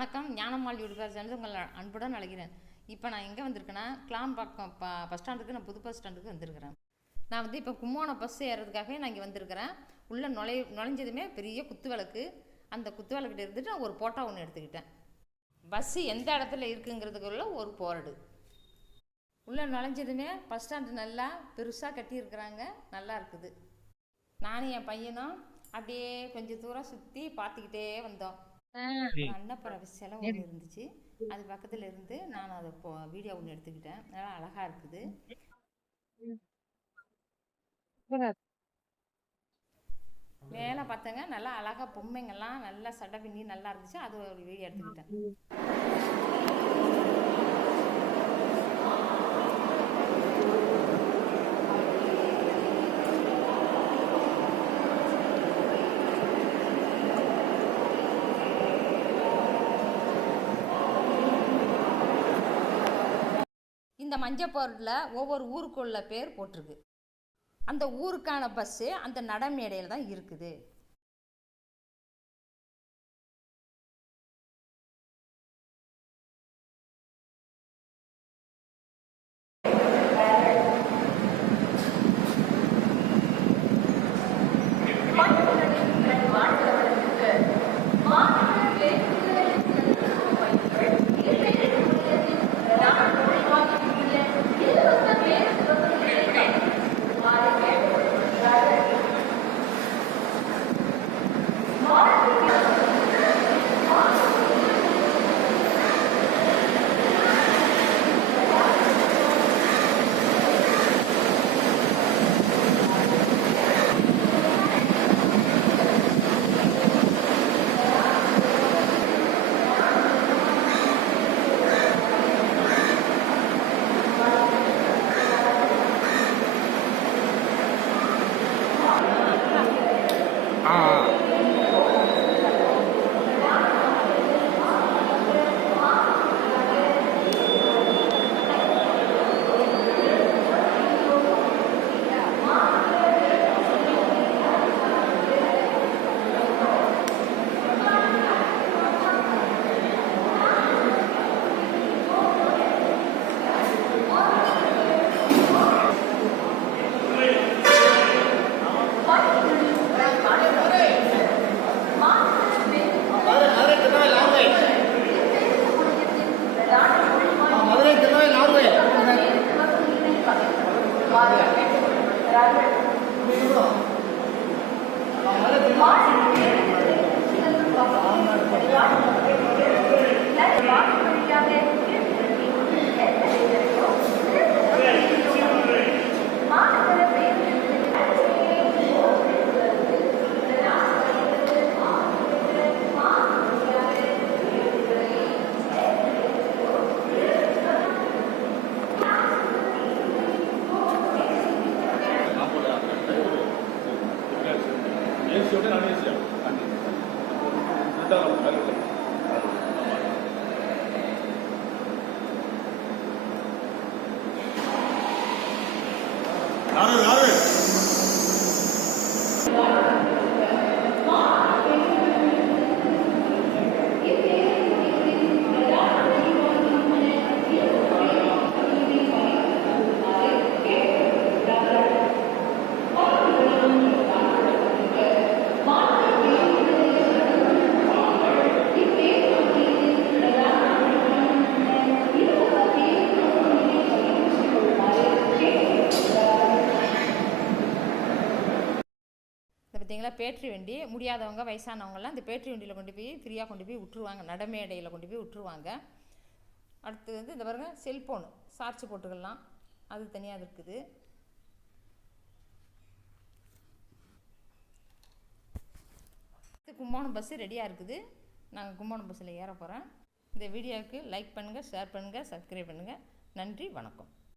வணக்கம். Gnanammal YouTuber channel உங்கள் அன்புடன் அழைக்கிறேன். இப்போ நான் எங்கே வந்திருக்கேன்னா, கிளாம்பாக்கம் பஸ் ஸ்டாண்டுக்கு, நான் புது பஸ் ஸ்டாண்டுக்கு வந்திருக்கிறேன். நான் இப்போ கும்போணம் பஸ் ஏறதுக்காகவே நான் இங்கே வந்திருக்கிறேன். உள்ளே நுழைஞ்சதுமே பெரிய குத்து விளக்கு. அந்த குத்து விளக்கிட்ட இருந்துட்டு நான் ஒரு போட்டோ ஒன்று எடுத்துக்கிட்டேன். பஸ்ஸு எந்த இடத்துல இருக்குங்கிறதுக்குள்ள ஒரு போர்டு. உள்ளே நுழைஞ்சதுமே பஸ் ஸ்டாண்டு நல்லா பெருசாக கட்டியிருக்கிறாங்க, நல்லா இருக்குது. நானும் என் பையனும் அப்படியே கொஞ்சம் தூரம் சுற்றி பார்த்துக்கிட்டே வந்தோம். அன்னப்பறவை சிலை ஒன்று இருந்துச்சு, அது பக்கத்தில் இருந்து நான் அதை வீடியோ ஒன்று எடுத்துக்கிட்டேன். நல்லா அழகாக இருக்குது. மேலே பார்த்தங்க நல்லா அழகாக பொம்மைங்கள்லாம் நல்லா சட்டை பின்னி நல்லா இருந்துச்சு, அது ஒரு வீடியோ எடுத்துக்கிட்டேன். இந்த மஞ்சள் போர்டில் ஒவ்வொரு ஊருக்குள்ள பேர் போட்டிருக்கு. அந்த ஊருக்கான பஸ்ஸு அந்த நடைமேடையில் தான் இருக்குது. பார்த்தீங்களா, பேட்ரி வண்டி. முடியாதவங்க வயசானவங்கலாம் இந்த பேட்ரி வண்டியில் கொண்டு போய் ஃப்ரீயாக கொண்டு போய் விட்டுருவாங்க, நடைமேடையில் கொண்டு போய் விட்டுருவாங்க. அடுத்து இந்த பாருங்கள், செல்ஃபோனு சார்ஜ் போட்டுக்கலாம், அது தனியாக இருக்குது. கும்போணம் பஸ்ஸு ரெடியாக இருக்குது. நாங்கள் கும்போணம் பஸ்ஸில் ஏற போகிறோம். இந்த வீடியோவுக்கு லைக் பண்ணுங்கள், ஷேர் பண்ணுங்கள், சப்ஸ்கிரைப் பண்ணுங்கள். நன்றி, வணக்கம்.